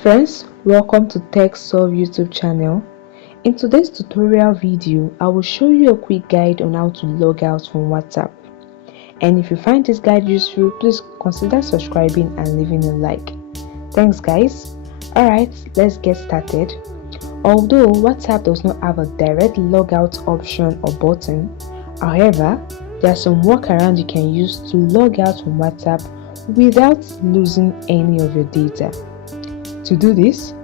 friends, welcome to Tech Solve YouTube channel. In today's tutorial video, I will show you a quick guide on how to log out from WhatsApp. And if you find this guide useful, please consider subscribing and leaving a like. Thanks guys. Alright, let's get started. Although WhatsApp does not have a direct logout option or button, however, there are some workarounds you can use to log out from WhatsApp without losing any of your data. To do this,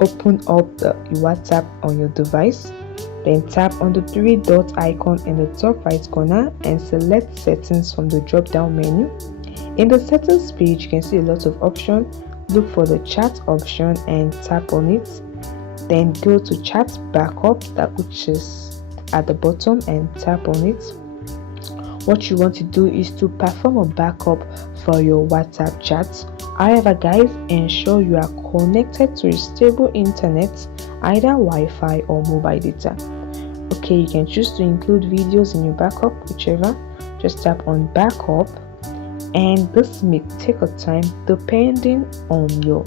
open up the WhatsApp on your device, then tap on the three dot icon in the top right corner and select settings from the drop down menu. In the settings page, you can see a lot of options. Look for the chat option and tap on it. Then go to chat backup, which is at the bottom, and tap on it. What you want to do is to perform a backup for your WhatsApp chats. However guys, ensure you are connected to a stable internet, either Wi-Fi or mobile data. Okay, you can choose to include videos in your backup, whichever. Just tap on backup, and this may take a time depending on your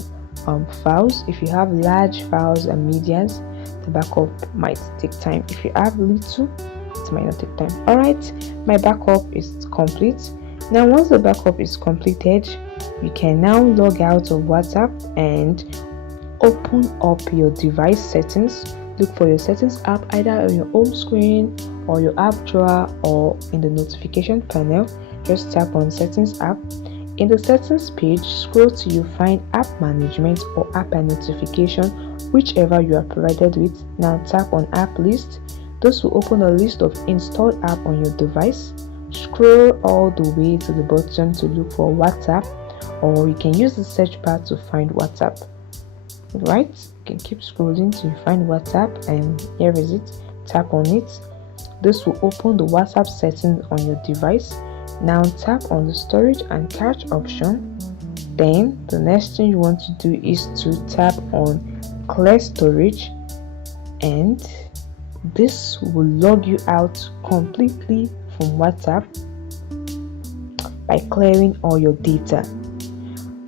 files. If you have large files and medias, the backup might take time. If you have little, it might not take time. Alright, my backup is complete. Now once the backup is completed, you can now log out of WhatsApp and open up your device settings. Look for your settings app either on your home screen or your app drawer or in the notification panel. Just tap on settings app. In the settings page, scroll till you find app management or app and notification, whichever you are provided with. Now tap on app list. This will open a list of installed app on your device. Scroll all the way to the bottom to look for WhatsApp, or you can use the search bar to find WhatsApp. Right, you can keep scrolling till you find WhatsApp, and here is it. Tap on it. This will open the WhatsApp settings on your device. Now tap on the storage and cache option. Then the next thing you want to do is to tap on clear storage, and this will log you out completely from WhatsApp by clearing all your data.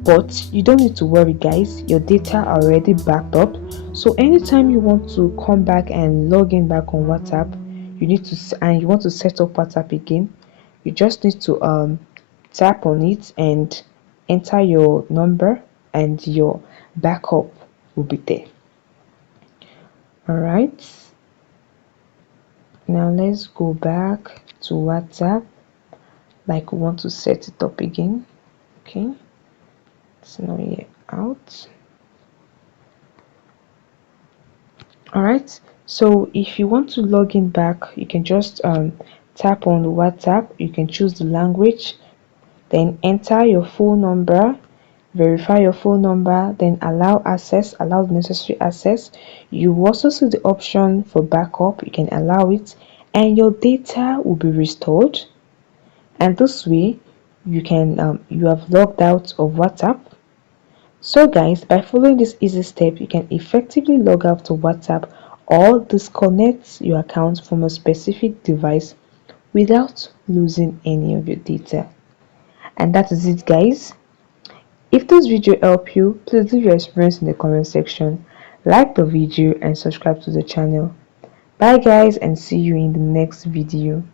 But you don't need to worry guys, your data are already backed up. So anytime you want to come back and log in back on WhatsApp, you want to set up WhatsApp again, you just need to tap on it and enter your number, and your backup will be there. Alright, now let's go back to WhatsApp, like we want to set it up again. Okay, so now we're out. Alright, so if you want to log in back, you can just tap on the WhatsApp. You can choose the language, then enter your phone number, verify your phone number, then allow the necessary access. You also see the option for backup. You can allow it, and your data will be restored. And this way you can you have logged out of WhatsApp. So guys, by following this easy step, you can effectively log out of WhatsApp or disconnect your account from a specific device without losing any of your data. And that is it guys. If this video helped you, please leave your experience in the comment section, like the video and subscribe to the channel. Bye guys, and see you in the next video.